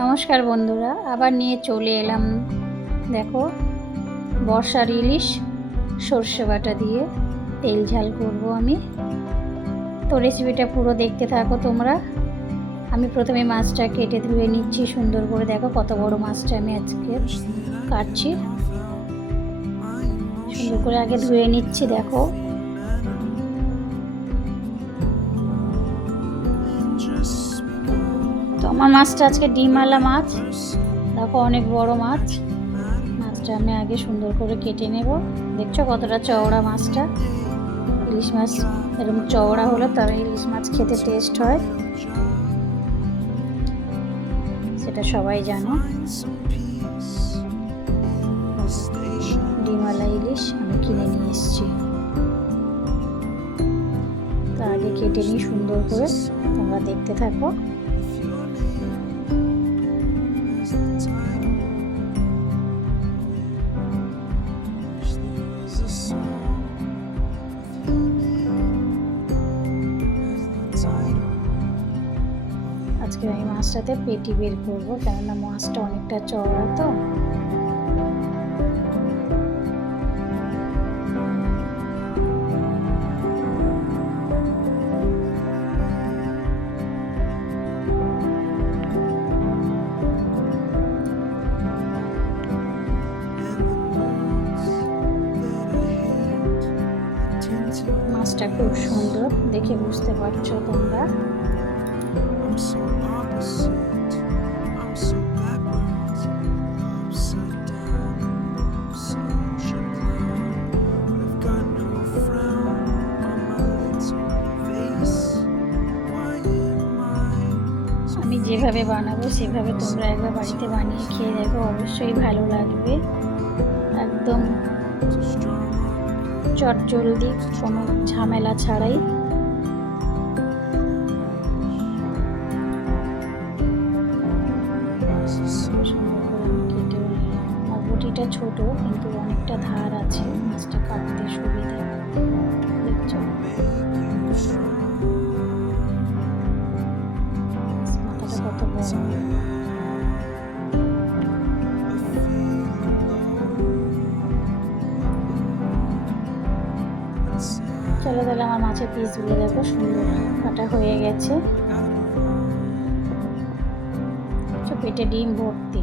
নমস্কার বন্ধুরা, আবার নিয়ে চলে এলাম। দেখো বর্ষার ইলিশ সর্ষে বাটা দিয়ে তেল ঝাল করব আমি। তো রেসিপিটা পুরো দেখতে থাকো তোমরা। আমি প্রথমে মাছটা কেটে ধুয়ে নিচ্ছি, সুন্দর করে দেখো কত বড় মাছটা আমি আজকে কাটছি। সুন্দর করে আগে ধুয়ে নিচ্ছি, দেখো। আমার মাছটা আজকে ডিমওয়ালা মাছ। দেখো অনেক বড় মাছ। মাছটা আমি আগে সুন্দর করে কেটে নেব। দেখছ কতটা চওড়া মাছটা? ইলিশ মাছ এরকম চওড়া হলে তবে ইলিশ মাছ খেতে টেস্ট হয়। সেটা সবাই জানো। ডিমালা ইলিশ আমি কিনে নিয়ে এসেছি। তার আগে কেটে নিই সুন্দর করে। তোমরা দেখতে থাকো। আজকে আমি মাছটাতে পেটি বের করব, কেননা মাছটা অনেকটা চওড়া তো। মাছটা খুব সুন্দর, দেখে বুঝতে পারছ তোমরা। যেভাবে বানাবো সেভাবে তোমরা একবার বাড়িতে বানিয়ে খেয়ে দেখো অবশ্যই ভালো লাগবে। একদম so strong? চট জলদি কোনো ঝামেলা ছাড়াই। ছোট, কিন্তু অনেকটা ধার আছে। মাছটা কাটতে সুবিধা। কত চলো তাহলে আমার মাছের পিসগুলো দেখো, সুন্দর কাটা হয়ে গেছে। পেটে ডিম ভর্তি।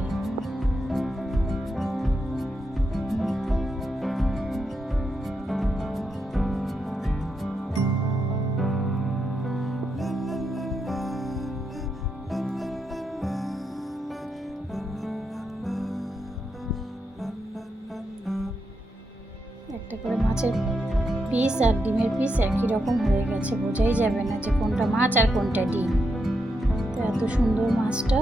মাছের পিস আর ডিমের পিস একই রকম হয়ে গেছে, বোঝাই যাবে না যে কোনটা মাছ আর কোনটা ডিম। তো এত সুন্দর মাছটা।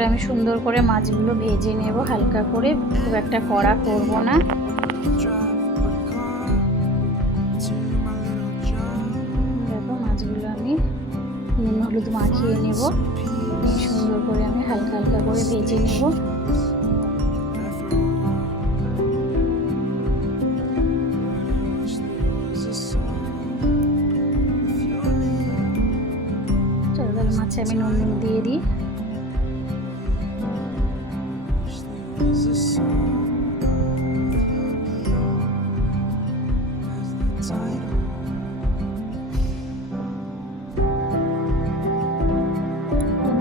এরপরে আমি সুন্দর করে মাছগুলো ভেজে নেব, হালকা করে। খুব একটা কড়া করব না. দেখো মাছগুলো আমি নুন, হলুদ মাখিয়ে নেব। সুন্দর করে আমি হালকা হালকা করে ভেজে নেব। মাছে আমি নুন দিয়ে দিই।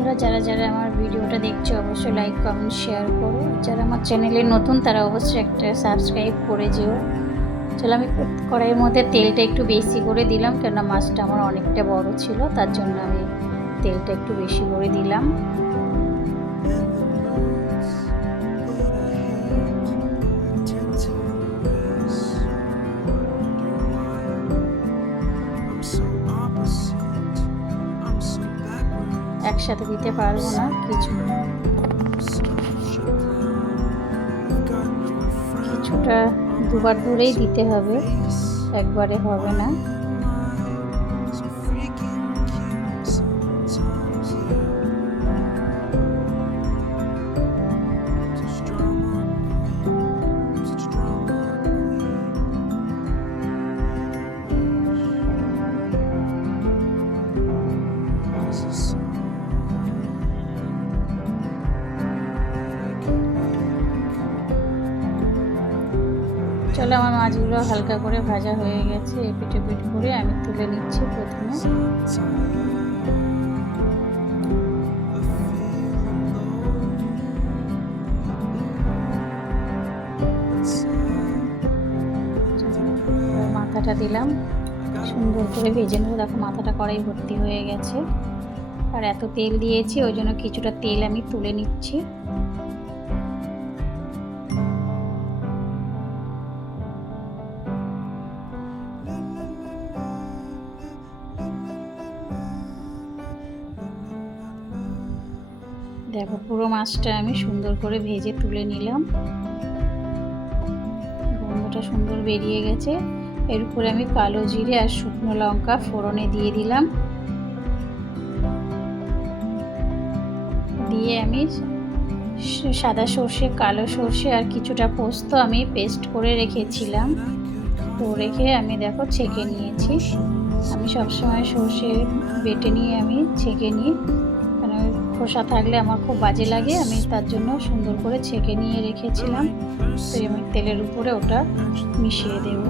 বন্ধুরা যারা যারা আমার ভিডিওটা দেখছ, অবশ্যই লাইক কমেন্ট শেয়ার করো। যারা আমার চ্যানেলে নতুন, তারা অবশ্যই একটা সাবস্ক্রাইব করে যেও। চলো, আমি কড়াইয়ের মধ্যে তেলটা একটু বেশি করে দিলাম, কেননা মাছটা আমার অনেকটা বড় ছিল, তার জন্য আমি তেলটা একটু বেশি করে দিলাম। একসাথে দিতে পারব না কিছু কিছুটা দুবার ধরেই দিতে হবে একবারে হবে না। মাছগুলো হালকা করে ভাজা হয়ে গেছে এপিট এপিট করে আমি তুলে নিচ্ছি প্রথমে। মাথাটা দিলাম, সুন্দর করে ভেজে নেব। দেখো, মাথাটা কড়াই ভর্তি হয়ে গেছে। আর এত তেল দিয়েছি, ওই জন্য কিছুটা তেল আমি তুলে নিচ্ছি। দেখো, পুরো মাছটা আমি সুন্দর করে ভেজে তুলে নিলাম। গন্ধটা সুন্দর বেরিয়ে গেছে। এর উপরে আমি কালো জিরে আর শুকনো লঙ্কা ফোড়নে দিয়ে দিলাম। দিয়ে আমি সাদা সর্ষে, কালো সর্ষে আর কিছুটা পোস্ত আমি পেস্ট করে রেখেছিলাম। তো রেখে আমি দেখো ছেঁকে নিয়েছি। আমি সবসময় সর্ষে বেটে নিয়ে আমি ছেঁকে নিই। খোসা থাকলে আমার খুব বাজে লাগে। আমি তার জন্য সুন্দর করে ছেঁকে নিয়ে রেখেছিলাম। তো আমি তেলের উপরে ওটা মিশিয়ে দেব।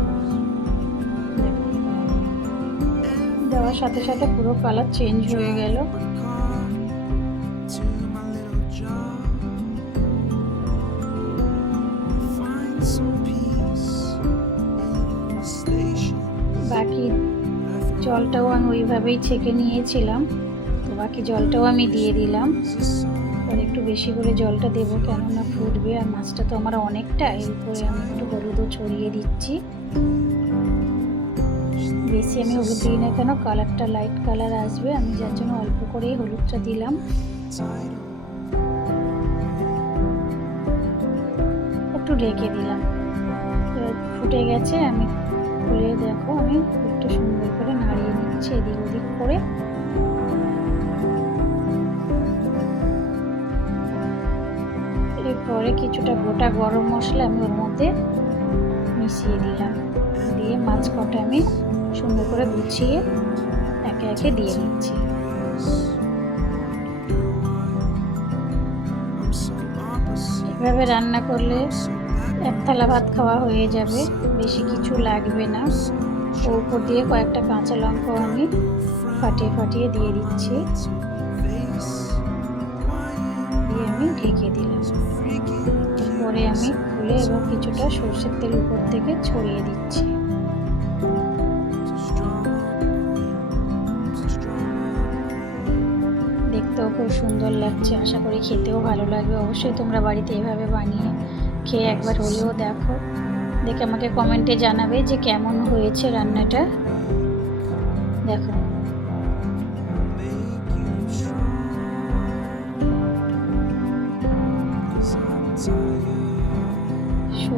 দেওয়ার সাথে সাথে পুরো কালার চেঞ্জ হয়ে গেল. বাকি জলটাও আমি ওইভাবেই ছেঁকে নিয়েছিলাম। বাকি জলটাও আমি দিয়ে দিলাম। আর একটু বেশি করে জলটা দেবো, কেননা ফুটবে আর মাছটা তো আমার অনেকটা। এর উপরে আমি একটু হলুদও ছড়িয়ে দিচ্ছি। বেশি আমি হলুদ দিই না কেন, কালারটা লাইট কালার আসবে। আমি যার জন্য অল্প করেই হলুদটা দিলাম। একটু ঢেকে দিলাম। ফুটে গেছে, আমি খুলে দেখো, আমি একটু সুন্দর করে নাড়িয়ে নিচ্ছি এদিক ওদিক করে। এরপরে কিছুটা গোটা গরম মশলা আমি ওর মধ্যে মিশিয়ে দিলাম। দিয়ে মাছ কটা আমি সুন্দর করে গুছিয়ে একে একে দিয়ে নিচ্ছি। এভাবে রান্না করলে এক থালা ভাত খাওয়া হয়ে যাবে, বেশি কিছু লাগবে না। ওর উপর দিয়ে কয়েকটা কাঁচা লঙ্কাও আমি ফাটিয়ে ফাটিয়ে দিয়ে দিচ্ছি। আমি খুলে এবং কিছুটা সর্ষের তেল উপর থেকে ছড়িয়ে দিচ্ছি। দেখতেও খুব সুন্দর লাগছে, আশা করি খেতেও ভালো লাগবে। অবশ্যই তোমরা বাড়িতে এভাবে বানিয়ে খেয়ে একবার হলেও দেখো। দেখে আমাকে কমেন্টে জানাবে যে কেমন হয়েছে রান্নাটা। দেখো।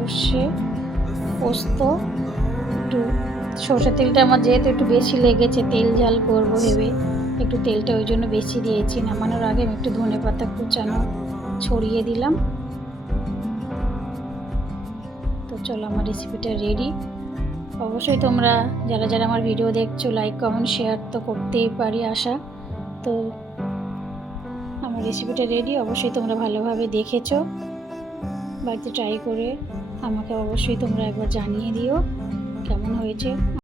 সর্ষে পোস্ত, একটু সর্ষের তেলটা আমার যেহেতু একটু বেশি লেগেছে, তেল ঝাল করব ভেবে একটু তেলটা ওই জন্য বেশি দিয়েছি, নামানোর আগে আমি একটু ধনে পাতা কুচানো ছড়িয়ে দিলাম। তো চলো আমার রেসিপিটা রেডি অবশ্যই তোমরা যারা যারা আমার ভিডিও দেখছ লাইক কমেন্ট শেয়ার তো করতেই পারি আশা। তো আমার রেসিপিটা রেডি অবশ্যই তোমরা ভালোভাবে দেখেছ। বাড়িতে ট্রাই করে আমাকে অবশ্যই তোমরা একবার জানিয়ে দিও। কেমন হয়েছে?